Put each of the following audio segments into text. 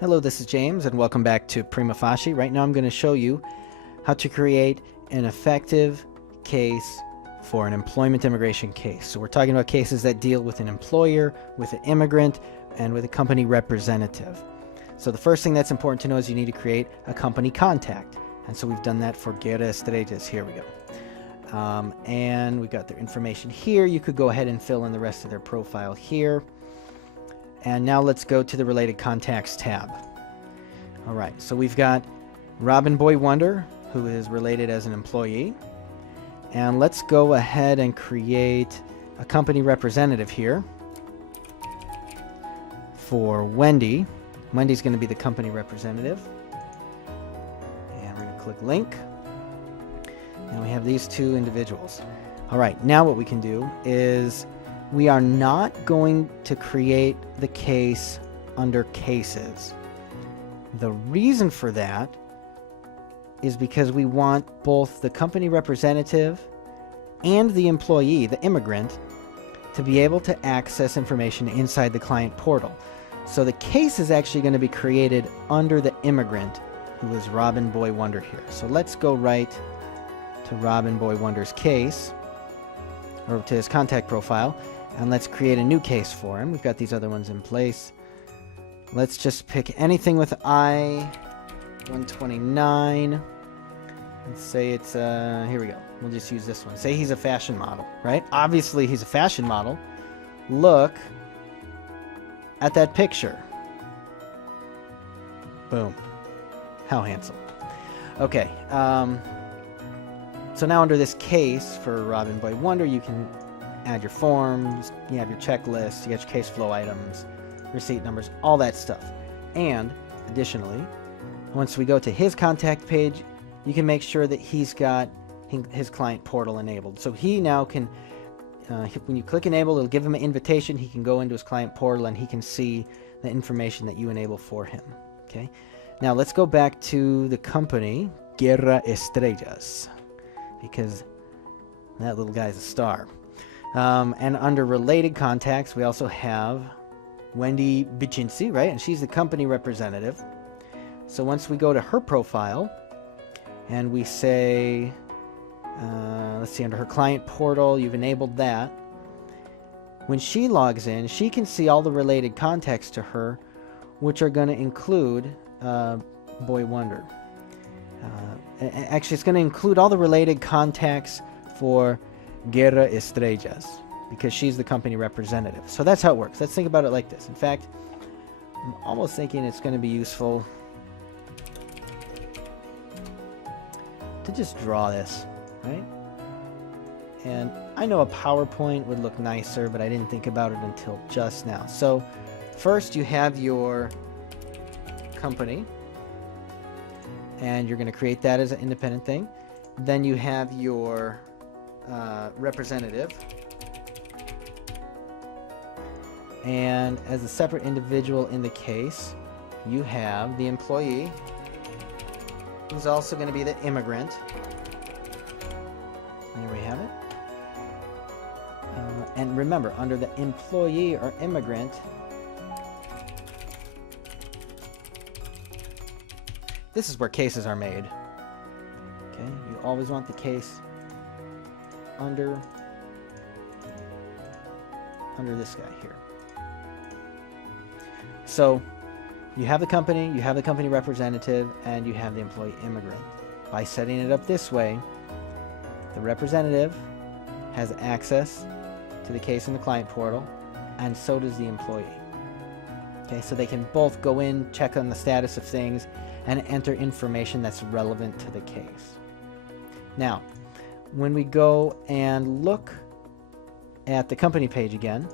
Hello, this is James and welcome back to PrimaFacie. Right now I'm going to show you how to create an effective case for an employment immigration case. So we're talking about cases that deal with an employer, with an immigrant, and with a company representative. So the first thing that's important to know is you need to create a company contact. And so we've done that for Guerra Estrellas. Here we go. And we've got their information here. You could go ahead and fill in the rest of their profile here. And now let's go to the Related Contacts tab. All right, so we've got Robin Boy Wonder, who is related as an employee. And let's go ahead and create a company representative here for Wendy. Wendy's going to be the company representative. And we're going to click link. And we have these two individuals. All right, now what we can do is we are not going to create the case under cases. The reason for that is because we want both the company representative and the employee, the immigrant, to be able to access information inside the client portal. So the case is actually going to be created under the immigrant, who is Robin Boy Wonder here. So let's go right to Robin Boy Wonder's case, or to his contact profile, and let's create a new case for him. We've got these other ones in place. Let's just pick anything with I-129. Let's say it's, here we go. We'll just use this one. Say he's a fashion model, right? Obviously he's a fashion model. Look at that picture. Boom. How handsome. Okay. So now under this case for Robin Boy Wonder, you can add your forms, you have your checklist, you got your case flow items, receipt numbers, all that stuff. And additionally, once we go to his contact page, you can make sure that he's got his client portal enabled. So he now can, when you click enable, it'll give him an invitation. He can go into his client portal and he can see the information that you enable for him. Okay. Now let's go back to the company, Guerra Estrellas, because that little guy's a star. And under related contacts, we also have Wendy Vicinci, right? And she's the company representative. So once we go to her profile and we say, let's see, under her client portal, you've enabled that. When she logs in, she can see all the related contacts to her, which are going to include Boy Wonder. Actually, it's going to include all the related contacts for Guerra Estrellas, because she's the company representative. So that's how it works. Let's think about it like this. In fact, I'm almost thinking it's going to be useful to just draw this, right? And I know a PowerPoint would look nicer, but I didn't think about it until just now. So first you have your company, and you're going to create that as an independent thing. Then you have your representative, and as a separate individual in the case, you have the employee, who's also going to be the immigrant. There we have it. And remember, under the employee or immigrant, this is where cases are made. Okay, you always want the case under this guy here. So you have the company, you have the company representative, and you have the employee immigrant. By setting it up this way, the representative has access to the case in the client portal, and so does the employee. Okay, so they can both go in, check on the status of things, and enter information that's relevant to the case. Now, when we go and look at the company page again,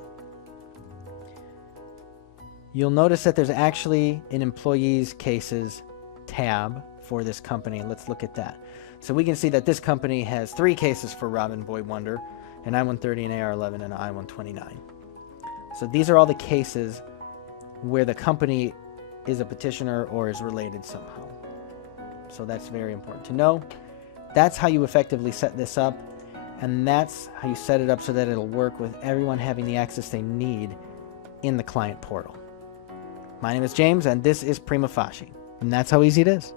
you'll notice that there's actually an employees cases tab for this company. Let's look at that. So we can see that this company has 3 cases for Robin Boy Wonder, an I-130, an AR-11, and an I-129. So these are all the cases where the company is a petitioner or is related somehow. So that's very important to know. That's how you effectively set this up, and that's how you set it up so that it'll work with everyone having the access they need in the client portal. My name is James, and this is PrimaFacie. And that's how easy it is.